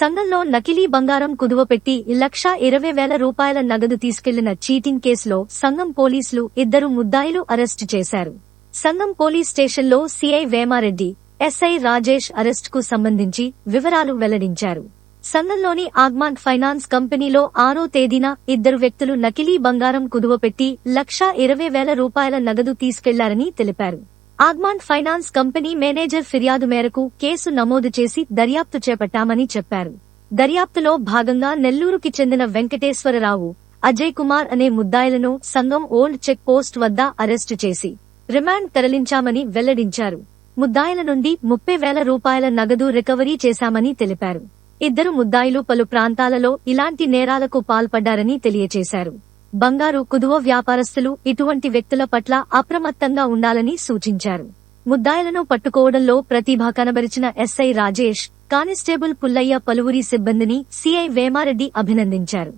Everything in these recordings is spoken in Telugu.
సంఘంలో నకిలీ బంగారం కుదువపెట్టి లక్ష ఇరవై వేల రూపాయల నగదు తీసుకెళ్ళిన చీటింగ్ కేసులో సంఘం పోలీసులు ఇద్దరు ముద్దాయిలు అరెస్టు చేశారు. సంఘం పోలీస్ స్టేషన్లో సీఐ వేమారెడ్డి ఎస్ఐ రాజేష్ అరెస్టుకు సంబంధించి వివరాలు వెల్లడించారు. సంఘంలోని ఆగ్మాన్ ఫైనాన్స్ కంపెనీలో ఆరో తేదీన ఇద్దరు వ్యక్తులు నకిలీ బంగారం కుదువపెట్టి లక్ష ఇరవై వేల రూపాయల నగదు తీసుకెళ్ళారని తెలిపారు. ఆగ్మాన్ ఫైనాన్స్ కంపెనీ మేనేజర్ ఫిర్యాదు మేరకు కేసు నమోదు చేసి దర్యాప్తు చేపట్టామని చెప్పారు. దర్యాప్తులో భాగంగా నెల్లూరుకి చెందిన వెంకటేశ్వరరావు అజయ్ కుమార్ అనే ముద్దాయిలను సంఘం ఓల్డ్ చెక్ పోస్ట్ వద్ద అరెస్టు చేసి రిమాండ్ తరలించామని వెల్లడించారు. ముద్దాయిల నుండి ముప్పై వేల రూపాయల నగదు రికవరీ చేశామని తెలిపారు. ఇద్దరు ముద్దాయిలు పలు ప్రాంతాలలో ఇలాంటి నేరాలకు పాల్పడ్డారని తెలియచేశారు. బంగారు కుదువ వ్యాపారస్తులు ఇటువంటి వ్యక్తుల పట్ల అప్రమత్తంగా ఉండాలని సూచించారు. ముద్దాయిలను పట్టుకోవడంలో ప్రతిభ కనబరిచిన ఎస్ఐ రాజేష్ కానిస్టేబుల్ పుల్లయ్య పలువురి సిబ్బందిని సిఐ వేమారెడ్డి అభినందించారు.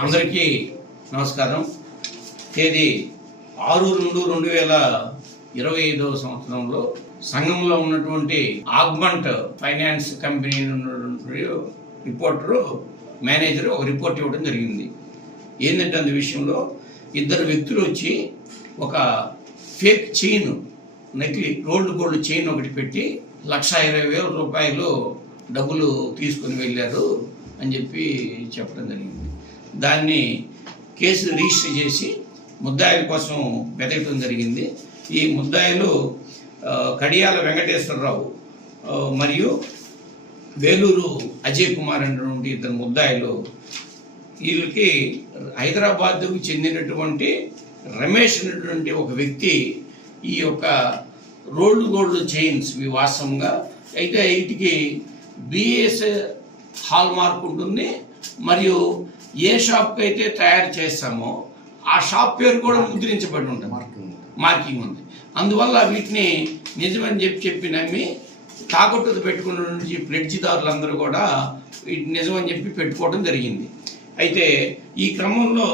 అందరికీ నమస్కారం. తేదీ ఆరు రెండు రెండు వేల ఇరవై ఐదవ సంవత్సరంలో సంఘంలో ఉన్నటువంటి ఆగ్మంట్ ఫైనాన్స్ కంపెనీ నుండి రిపోర్టరు మేనేజర్ ఒక రిపోర్ట్ ఇవ్వడం జరిగింది. ఏంటంటే అందు విషయంలో ఇద్దరు వ్యక్తులు వచ్చి ఒక ఫేక్ చైన్ నకిలీ రోల్డ్ గోల్డ్ చైన్ ఒకటి పెట్టి లక్ష ఇరవై వేల రూపాయలు డబ్బులు తీసుకుని వెళ్ళారు అని చెప్పి చెప్పడం జరిగింది. దాన్ని కేసు రిజిస్టర్ చేసి ముద్దాయిల కోసం వెతకడం జరిగింది. ఈ ముద్దాయిలు కడియాల వెంకటేశ్వరరావు మరియు వేలూరు అజయ్ కుమార్ అనేటువంటి ఇద్దరు ముద్దాయిలు వీళ్ళకి హైదరాబాద్కు చెందినటువంటి రమేష్ అనేటువంటి ఒక వ్యక్తి ఈ యొక్క రోల్డ్ గోల్డ్ చైన్స్ వివాసంగా అయితే వీటికి బిఎస్ హాల్ మార్క్ ఉంటుంది. మరియు ఏ షాప్కి అయితే తయారు చేస్తామో ఆ షాప్ పేరు కూడా ముద్రించబడి ఉంటుంది. మార్కింగ్ ఉంది. అందువల్ల వీటిని నిజమని చెప్పి చెప్పి నమ్మి తాకట్టుకు పెట్టుకున్నటువంటి ప్లెడ్జిదారులందరూ కూడా వీటిని నిజమని చెప్పి పెట్టుకోవడం జరిగింది. అయితే ఈ క్రమంలో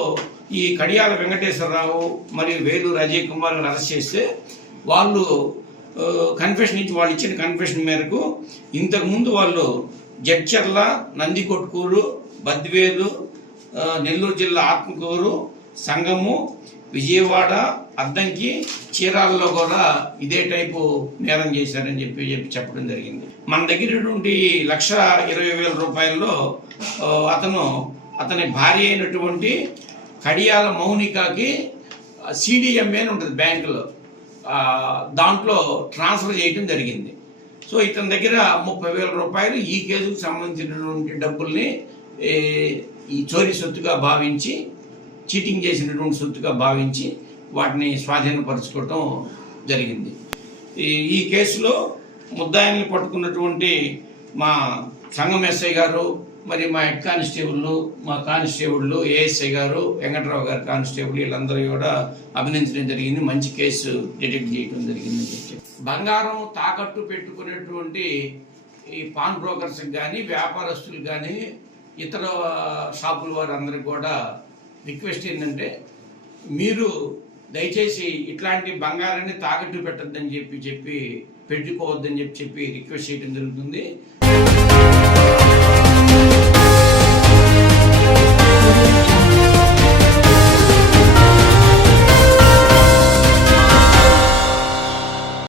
ఈ కడియాల వెంకటేశ్వరరావు మరియు వేలూరు అజయ్ కుమార్ని అరెస్ట్ చేస్తే వాళ్ళు కన్ఫెషన్ ఇచ్చి వాళ్ళు ఇచ్చిన కన్ఫెషన్ మేరకు ఇంతకుముందు వాళ్ళు జడ్చర్ల నందికొట్కూరు బద్వేలు నెల్లూరు జిల్లా ఆత్మకూరు సంగము విజయవాడ అద్దంకి చీరాలలో కూడా ఇదే టైపు నేరం చేశారని చెప్పి చెప్పి చెప్పడం జరిగింది. మన దగ్గర ఉన్నటువంటి లక్ష ఇరవై వేల రూపాయల్లో అతను అతని భార్య అయినటువంటి కడియాల మౌనికకి సిడిఎంఏ అని ఉంటుంది బ్యాంకులో. దాంట్లో ట్రాన్స్ఫర్ చేయడం జరిగింది. సో ఇతని దగ్గర ముప్పై వేల రూపాయలు ఈ కేసుకు సంబంధించినటువంటి డబ్బుల్ని ఈ చోరీ సొత్తుగా భావించి చీటింగ్ చేసినటువంటి సొత్తుగా భావించి వాటిని స్వాధీనపరచుకోవటం జరిగింది. ఈ ఈ కేసులో ముద్దాయిల్ని పట్టుకున్నటువంటి మా సంఘం ఎస్ఐ గారు మరి మా హెడ్ కానిస్టేబుల్ మా కానిస్టేబుళ్ళు ఏఎస్ఐ గారు వెంకట్రావు గారు కానిస్టేబుల్ వీళ్ళందరూ కూడా అభినందించడం జరిగింది. మంచి కేసు డిటెక్ట్ చేయడం జరిగింది చెప్పి. బంగారం తాకట్టు పెట్టుకునేటువంటి ఈ పాన్ బ్రోకర్స్కి కానీ వ్యాపారస్తులకు కానీ ఇతర షాపుల వారందరికీ కూడా రిక్వెస్ట్ ఏంటంటే మీరు దయచేసి ఇట్లాంటి బంగారాన్ని తాకట్టు పెట్టద్దని చెప్పి చెప్పి పెట్టుకోవద్దని చెప్పి చెప్పి రిక్వెస్ట్ చేయడం జరుగుతుంది.